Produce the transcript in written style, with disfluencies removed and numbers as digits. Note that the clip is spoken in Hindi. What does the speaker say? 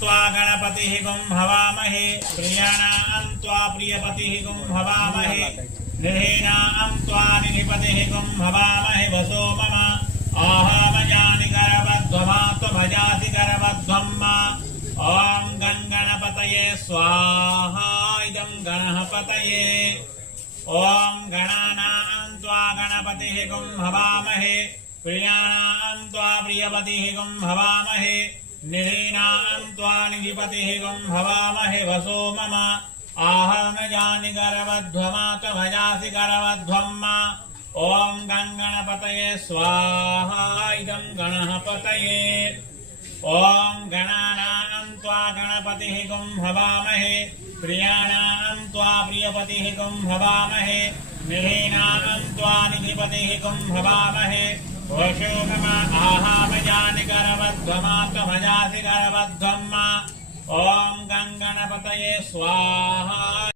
त्वा गणपतिः गुं हवामहे प्रियाणां त्वा प्रियपतिः गुं हवामहे निधीनां त्वा निधिपतिः गुं हवामहे वसो मम आहामजानि करवध्वमा त्वमजासि करवध्वं मा ॐ गणपतये स्वाहा इदं गणपतये ॐ गणानां त्वा गणपतिः गुं हवामहे प्रियाणां त्वा प्रियपतिः गुं हवामहे निधीनां त्वा निधिपतिः गुं हवामहे वसो मम आहमजानि करवध्वमा त्वमजासि करवध्वं मा ॐ गणपतये स्वाहा इदं गणपतये ॐ गणानां त्वा गणपतिः गुं हवामहे प्रियाणां त्वा प्रियपतिः गुं हवामहे निधीनां त्वा निधिपतिः गुं हवामहे वशो मम आहामजानि करवध्वमा त्वमजासि करवध्वं मा ॐ गणपतये स्वाहा।